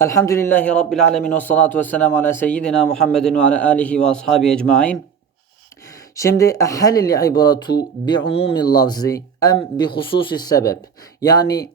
Elhamdülillahi Rabbil alemin ve salatu ve selamu ala seyyidina Muhammedin ve ala alihi ve ashabi ecmain. Şimdi ehalil ibratu bi umumil lafzi em bi hususis sebep. Yani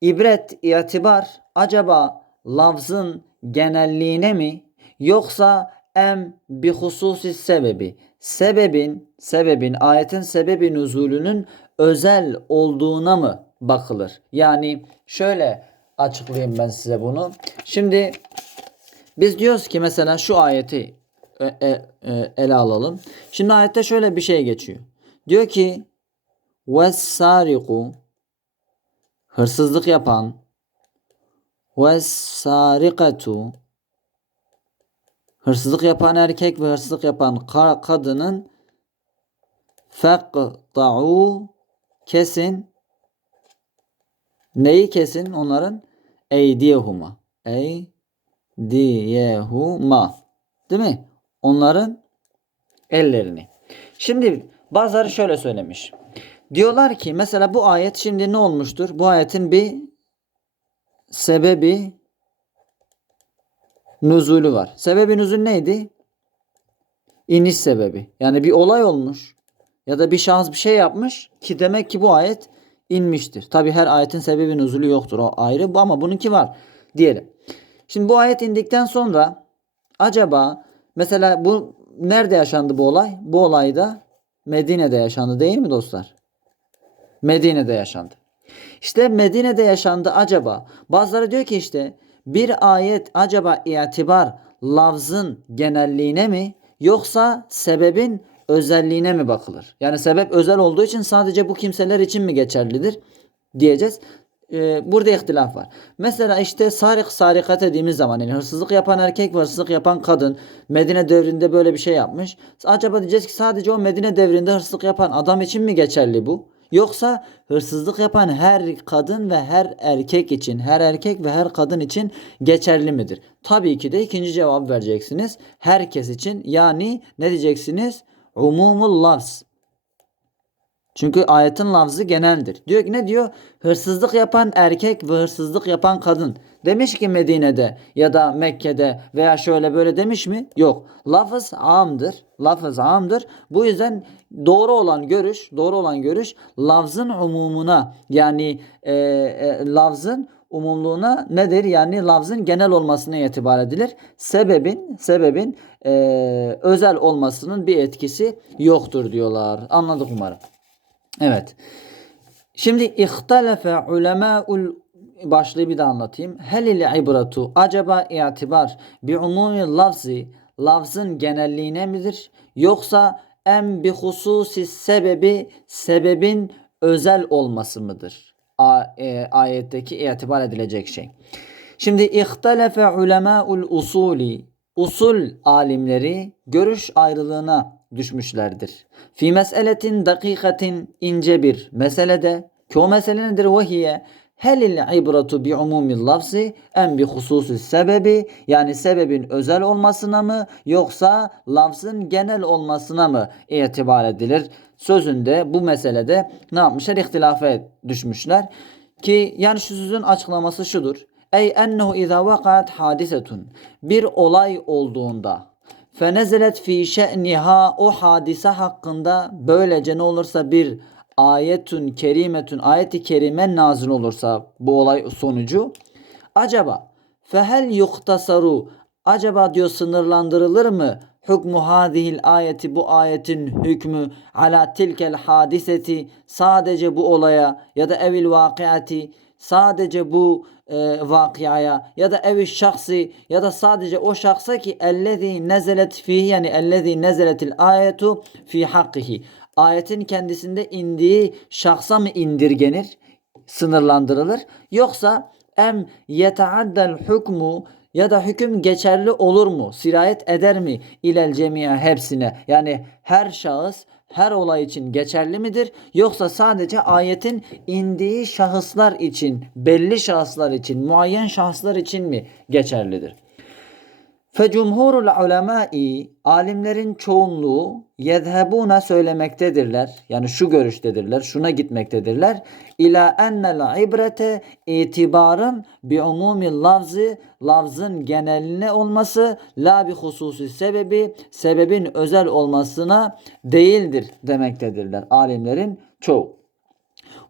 ibret, itibar acaba lafzın genelliğine mi yoksa em bi hususis sebebi. Sebebin, sebebin, ayetin sebebi nüzulünün özel olduğuna mı bakılır? Yani şöyle açıklayayım ben size bunu. Şimdi biz diyoruz ki mesela şu ayeti e, e, e, ele alalım. Şimdi ayette şöyle bir şey geçiyor. Diyor ki وَالسَّارِقُ hırsızlık yapan وَالسَّارِقَةُ hırsızlık yapan erkek ve hırsızlık yapan ka- kadının فَقْطَعُوا kesin neyi kesin onların? Eydiyehuma. Eydiyehuma. Değil mi? Onların ellerini. Şimdi bazıları şöyle söylemiş. Diyorlar ki mesela bu ayet şimdi ne olmuştur? Bu ayetin bir sebebi nüzulü var. Sebebi nüzul neydi? İniş sebebi. Yani bir olay olmuş ya da bir şahıs bir şey yapmış ki demek ki bu ayet inmiştir. Tabi her ayetin sebebi nüzulü yoktur. O ayrı bu ama bununki var diyelim. Şimdi bu ayet indikten sonra acaba mesela bu nerede yaşandı bu olay? Bu olayda Medine'de yaşandı değil mi dostlar? Medine'de yaşandı. İşte Medine'de yaşandı acaba. Bazıları diyor ki işte bir ayet acaba itibar lafzın genelliğine mi yoksa sebebin özelliğine mi bakılır? Yani sebep özel olduğu için sadece bu kimseler için mi geçerlidir diyeceğiz. Ee, burada ihtilaf var. Mesela işte sarik sarikat dediğimiz zaman yani hırsızlık yapan erkek ve hırsızlık yapan kadın Medine devrinde böyle bir şey yapmış. Acaba diyeceğiz ki sadece o Medine devrinde hırsızlık yapan adam için mi geçerli bu? Yoksa hırsızlık yapan her kadın ve her erkek için, her erkek ve her kadın için geçerli midir? Tabii ki de ikinci cevap vereceksiniz. Herkes için yani ne diyeceksiniz? Umumul lafz. Çünkü ayetin lafzı geneldir. Diyor ki ne diyor? Hırsızlık yapan erkek ve hırsızlık yapan kadın. Demiş ki Medine'de ya da Mekke'de veya şöyle böyle demiş mi? Yok. Lafız amdır. Lafız amdır. Bu yüzden doğru olan görüş, doğru olan görüş lafzın umumuna yani e, e, lafzın umumluğuna nedir? Yani lafzın genel olmasına itibar edilir. Sebebin sebebin e, özel olmasının bir etkisi yoktur diyorlar. Anladık umarım. Evet. Şimdi ihtalefe ulemâul başlığı bir de anlatayım. Helil ibratu acaba itibar bi umumi lafzi lafzın genelliğine midir? Yoksa em bi hususi sebebi sebebin özel olması mıdır? A, e, ayetteki itibar edilecek şey. Şimdi ihtalefe ulemâul usuli usul alimleri görüş ayrılığına düşmüşlerdir. Fi meseletin dakikatin ince bir meselede ki o mesele nedir? Vehiye helil ibratu bi umumil lafzi en bi hususi sebebi yani sebebin özel olmasına mı yoksa lafzın genel olmasına mı itibar edilir? Sözünde bu meselede ne yapmışlar? İhtilafa düşmüşler. Ki yani şu sözün açıklaması şudur. Ey ennehu izâ vakaat hadisetun. Bir olay olduğunda fenezelet fi şe'niha o hadise hakkında böylece ne olursa bir ayetun kerimetun ayeti kerime nazil olursa bu olay sonucu acaba fehel yuktasaru acaba diyor sınırlandırılır mı? Hükmü hadihil ayeti bu ayetin hükmü ala tilkel hadiseti sadece bu olaya ya da evil vakiati sadece bu e, vakıaya ya da evi şahsi ya da sadece o şahsa ki ellezî nezelet fihi yani ellezî nezeletil ayetu fi hakkihi ayetin kendisinde indiği şahsa mı indirgenir sınırlandırılır yoksa em yeteaddel hükmu ya da hüküm geçerli olur mu? Sirayet eder mi ilel cemiye hepsine? Yani her şahıs her olay için geçerli midir? Yoksa sadece ayetin indiği şahıslar için, belli şahıslar için, muayyen şahıslar için mi geçerlidir? Fe cumhurul ulemai alimlerin çoğunluğu yezhebuna söylemektedirler. Yani şu görüştedirler, şuna gitmektedirler. İla ennel ibrete itibarın bi umumi lafzı lafzın geneline olması la bi hususi sebebi sebebin özel olmasına değildir demektedirler alimlerin çoğu.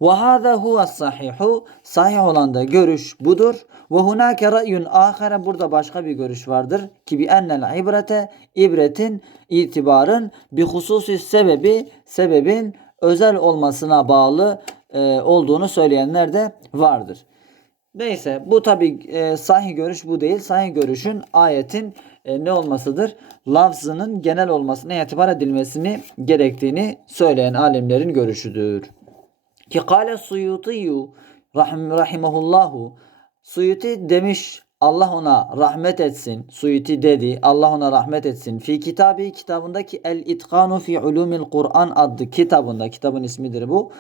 Ve hâzâ huve sahihu. Sahih olan da görüş budur. Ve hunâke ra'yun âhere. Burada başka bir görüş vardır. Ki bi ennel ibrete. ibretin itibarın bi hususi sebebi. Sebebin özel olmasına bağlı e, olduğunu söyleyenler de vardır. Neyse bu tabi e, sahih görüş bu değil. Sahih görüşün ayetin e, ne olmasıdır? Lafzının genel olmasına itibar edilmesini gerektiğini söyleyen alimlerin görüşüdür. Ki kâle Suyutiyu rahim, rahimahullahu Suyuti demiş Allah ona rahmet etsin. Suyuti dedi Allah ona rahmet etsin. Fi kitabı kitabındaki El İtkanu fi Ulumil Kur'an adlı kitabında kitabın ismidir bu.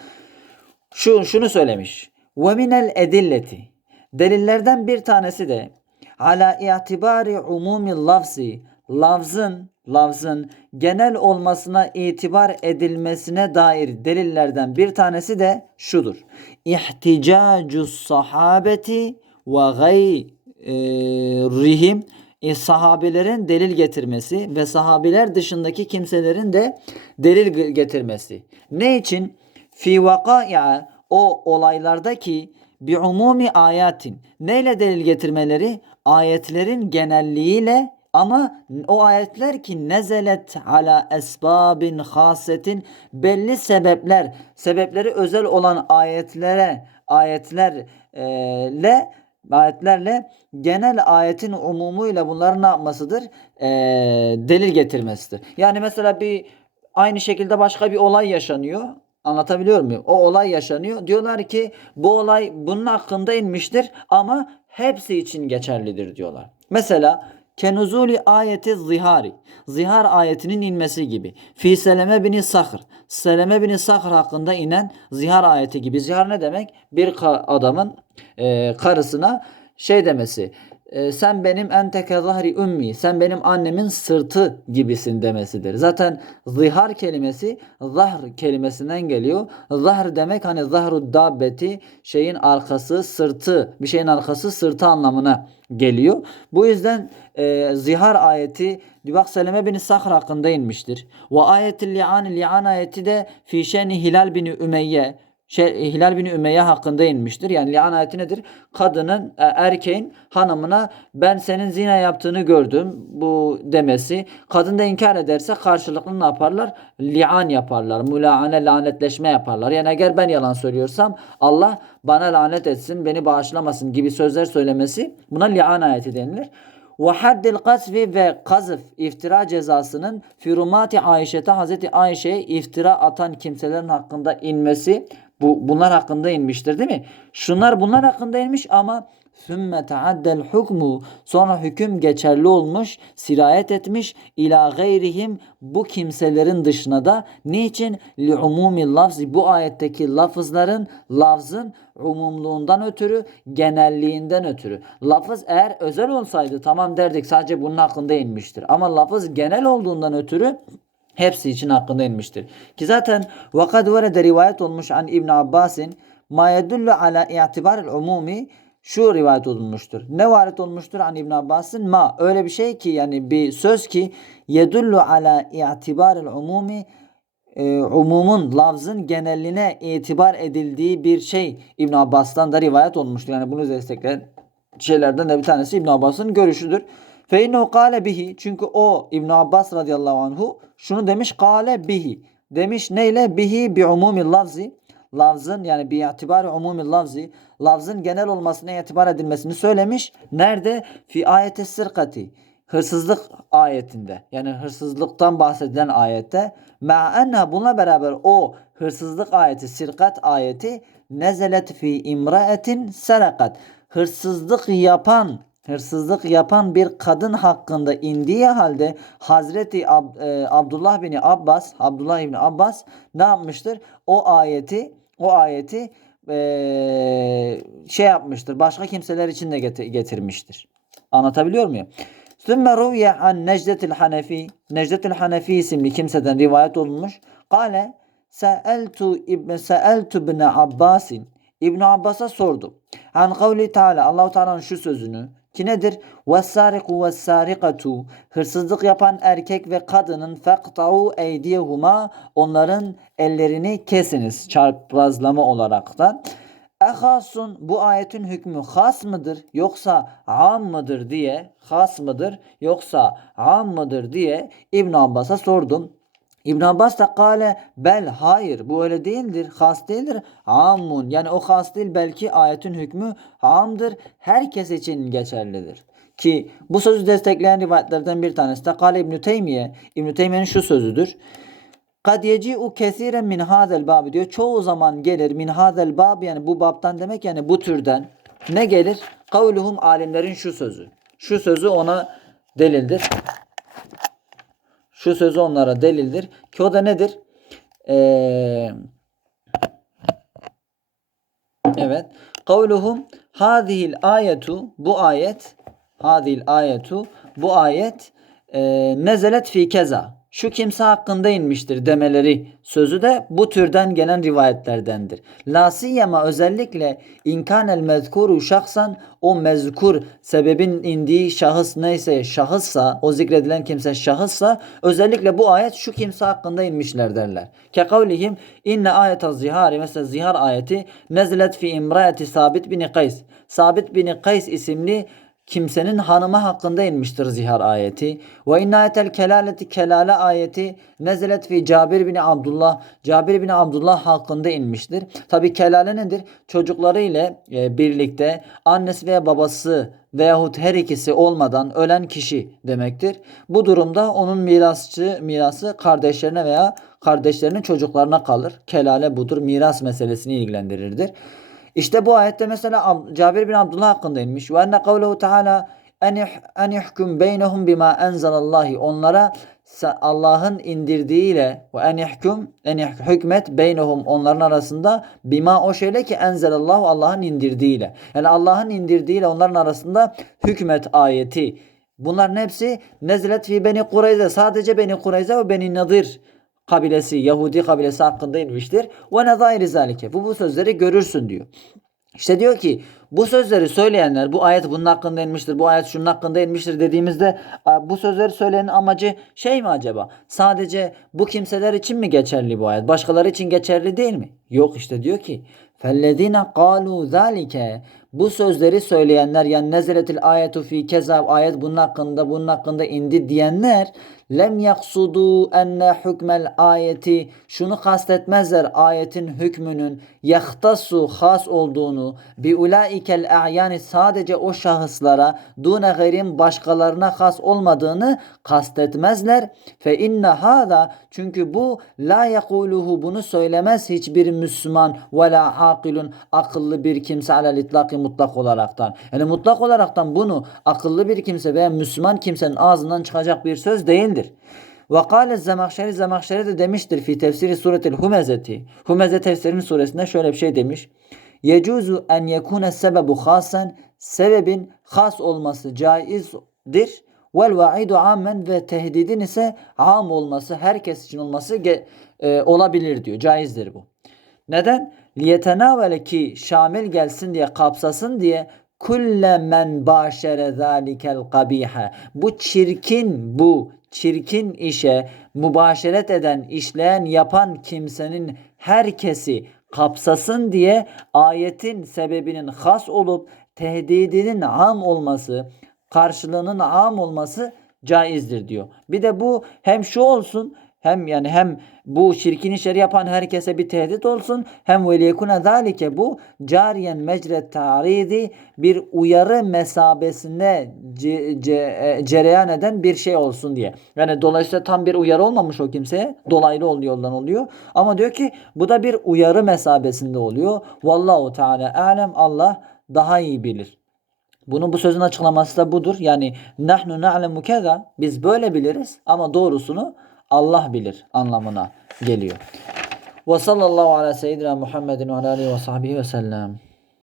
Şu şunu söylemiş. Ve minel edilleti delillerden bir tanesi de ala itibari umumi lafzi lafzın lafzın genel olmasına itibar edilmesine dair delillerden bir tanesi de şudur. İhticacu sahabeti ve gayrihim e, sahabelerin delil getirmesi ve sahabiler dışındaki kimselerin de delil getirmesi. Ne için? Fi vakaya o olaylardaki bi umumi ayatin. Neyle delil getirmeleri? Ayetlerin genelliğiyle ama o ayetler ki nezelet ala esbabin hasetin belli sebepler, sebepleri özel olan ayetlere, ayetlerle ayetlerle genel ayetin umumuyla bunların ne yapmasıdır? Ee, delil getirmesidir. Yani mesela bir aynı şekilde başka bir olay yaşanıyor. Anlatabiliyor muyum? O olay yaşanıyor. Diyorlar ki bu olay bunun hakkında inmiştir ama hepsi için geçerlidir diyorlar. Mesela kenuzuli ayeti zihari. Zihar ayetinin inmesi gibi. Fi Seleme bini Sahr. Seleme bini Sahr hakkında inen zihar ayeti gibi. Zihar ne demek? Bir adamın e, karısına şey demesi. E, sen benim enteke zahri ümmi. Sen benim annemin sırtı gibisin demesidir. Zaten zihar kelimesi zahr kelimesinden geliyor. Zahr demek hani zahru dabbeti şeyin arkası sırtı bir şeyin arkası sırtı anlamına geliyor. Bu yüzden e, zihar ayeti Bak Seleme bin Sahr hakkında inmiştir. Ve ayetil li'an li'an ayeti de fi şeni Hilal bin Ümeyye şey, Hilal bin Ümeyye hakkında inmiştir. Yani li'an ayeti nedir? Kadının, e, erkeğin hanımına ben senin zina yaptığını gördüm bu demesi. Kadın da inkar ederse karşılıklı ne yaparlar? Li'an yaparlar. Mulaane lanetleşme yaparlar. Yani eğer ben yalan söylüyorsam Allah bana lanet etsin, beni bağışlamasın gibi sözler söylemesi buna li'an ayeti denilir. Ve haddil kasfi ve kazıf iftira cezasının firumati Ayşe'te Hazreti Ayşe'ye iftira atan kimselerin hakkında inmesi bu bunlar hakkında inmiştir değil mi? Şunlar bunlar hakkında inmiş ama sümme taaddel hukmu sonra hüküm geçerli olmuş, sirayet etmiş ila gayrihim bu kimselerin dışına da niçin li umumi lafzi bu ayetteki lafızların lafzın umumluğundan ötürü, genelliğinden ötürü. Lafız eğer özel olsaydı tamam derdik sadece bunun hakkında inmiştir. Ama lafız genel olduğundan ötürü hepsi için hakkında inmiştir. Ki zaten vakad verede rivayet olmuş an İbn Abbas'in ma yedullu ala i'tibaril umumi şu rivayet olunmuştur. Ne varit olmuştur an İbn Abbas'ın ma öyle bir şey ki yani bir söz ki yedullu ala i'tibaril umumi e, umumun lafzın genelliğine itibar edildiği bir şey İbn Abbas'tan da rivayet olmuştur. Yani bunu destekleyen şeylerden de bir tanesi İbn Abbas'ın görüşüdür. Fe innehu kâle bihi. Çünkü o İbn Abbas radıyallahu anhu şunu demiş kâle bihi. Demiş neyle? Bihi bi umumi lafzi. Lafzın yani bi itibari umumi lafzi. Lafzın genel olmasına itibar edilmesini söylemiş. Nerede? Fi ayeti sırkati. Hırsızlık ayetinde. Yani hırsızlıktan bahsedilen ayette. Ma enne bununla beraber o hırsızlık ayeti, sirkat ayeti nezelet fi imraetin serakat. Hırsızlık yapan hırsızlık yapan bir kadın hakkında indiği halde Hazreti Ab, e, Abdullah bin Abbas, Abdullah bin Abbas ne yapmıştır? O ayeti, o ayeti e, şey yapmıştır. Başka kimseler için de getirmiştir. Anlatabiliyor muyum? Sümme ruviye an Necdetil Hanefi. Necdetil Hanefi isimli kimseden rivayet olunmuş. Kale Seeltu ibn Seeltu ibn Abbasin. İbn Abbas'a sordum. An kavli Teala Allahu Teala'nın şu sözünü ki nedir? Vessariku vessarikatu hırsızlık yapan erkek ve kadının feqta'u eydiyehuma onların ellerini kesiniz çarprazlama olaraktan. Ehasun bu ayetin hükmü has mıdır yoksa am mıdır diye has mıdır yoksa am mıdır diye İbn Abbas'a sordum. İbn Abbas da kale bel hayır bu öyle değildir has değildir amun yani o has değil belki ayetin hükmü amdır herkes için geçerlidir. Ki bu sözü destekleyen rivayetlerden bir tanesi de Kale İbn Teymiye İbn Teymiye'nin şu sözüdür. Kad yeci'u kesiren min hadel bab diyor. Çoğu zaman gelir min hadel bab yani bu babtan demek yani bu türden. Ne gelir? Kavluhum alimlerin şu sözü. Şu sözü ona delildir. Şu sözü onlara delildir. Ki o da nedir? Ee, evet. Kavluhum hadihil ayetu bu ayet hadihil ayetu bu ayet e, nezelet fi keza şu kimse hakkında inmiştir demeleri sözü de bu türden gelen rivayetlerdendir. La siyema özellikle inkanel mezkuru şahsan o mezkur sebebin indiği şahıs neyse şahıssa o zikredilen kimse şahıssa özellikle bu ayet şu kimse hakkında inmişler derler. Ke kavlihim inne ayet zihari mesela zihar ayeti nezilet fi imraeti sabit bin Kays. Sabit bin Kays isimli kimsenin hanımı hakkında inmiştir zihar ayeti. Ve innayetel kelaleti kelale ayeti nezelet fi Cabir bin Abdullah. Cabir bin Abdullah hakkında inmiştir. Tabi kelale nedir? Çocukları ile birlikte annesi veya babası veyahut her ikisi olmadan ölen kişi demektir. Bu durumda onun mirasçı mirası kardeşlerine veya kardeşlerinin çocuklarına kalır. Kelale budur. Miras meselesini ilgilendirirdir. İşte bu ayette mesela Ab- Cabir bin Abdullah hakkında inmiş. Ve enne kavlehu teala en ihkum beynehum bima enzalallahi. Onlara Allah'ın indirdiğiyle ve en ihkum en hükmet beynehum onların arasında bima o şeyle ki enzelallahu Allah'ın indirdiğiyle. Yani Allah'ın indirdiğiyle onların arasında hükmet ayeti. Bunların hepsi nezilet fi beni Kureyze. Sadece beni Kureyze ve beni Nadir kabilesi, Yahudi kabilesi hakkında inmiştir. Ve nezairi zalike. Bu bu sözleri görürsün diyor. İşte diyor ki bu sözleri söyleyenler bu ayet bunun hakkında inmiştir, bu ayet şunun hakkında inmiştir dediğimizde a, bu sözleri söyleyenin amacı şey mi acaba? Sadece bu kimseler için mi geçerli bu ayet? Başkaları için geçerli değil mi? Yok işte diyor ki فَالَّذ۪ينَ قَالُوا ذَٰلِكَ Bu sözleri söyleyenler yani nezeletil ayetu fi kezab ayet bunun hakkında bunun hakkında indi diyenler lem yaksudu enne hükmel ayeti. Şunu kastetmezler ayetin hükmünün yahtasu has olduğunu. Bi ulaikel a'yani sadece o şahıslara dune gayrin başkalarına has olmadığını kastetmezler. Fe inne hada çünkü bu la yakuluhu bunu söylemez hiçbir Müslüman ve la akilun akıllı bir kimse alel itlaki mutlak olaraktan. Yani mutlak olaraktan bunu akıllı bir kimse veya Müslüman kimsenin ağzından çıkacak bir söz değildir. Ve kâle Zemahşeri Zemahşeri de demiştir fi tefsiri suretil Humezeti. Humeze tefsirinin suresinde şöyle bir şey demiş. Yecuzu en yekune sebebu hasen sebebin has olması caizdir. Vel vaidu ammen ve tehdidin ise am olması herkes için olması e, olabilir diyor. Caizdir bu. Neden? Liyetenavele ki şamil gelsin diye kapsasın diye kulle men başere zalikel kabihe. Bu çirkin bu çirkin işe mübaşeret eden, işleyen, yapan kimsenin herkesi kapsasın diye ayetin sebebinin has olup tehdidinin am olması, karşılığının am olması caizdir diyor. Bir de bu hem şu olsun hem yani hem bu çirkin işleri yapan herkese bir tehdit olsun hem ve liyekune zalike bu cariyen mecret taridi bir uyarı mesabesine ce, e, cereyan eden bir şey olsun diye. Yani dolayısıyla tam bir uyarı olmamış o kimseye. Dolaylı yoldan oluyor. Ama diyor ki bu da bir uyarı mesabesinde oluyor. Vallahu Teala alem Allah daha iyi bilir. Bunun bu sözün açıklaması da budur. Yani nahnu na'lemu keza biz böyle biliriz ama doğrusunu Allah bilir anlamına geliyor. Ve sallallahu ala seyyidina Muhammedin ve ala alihi ve sahbihi ve sellem.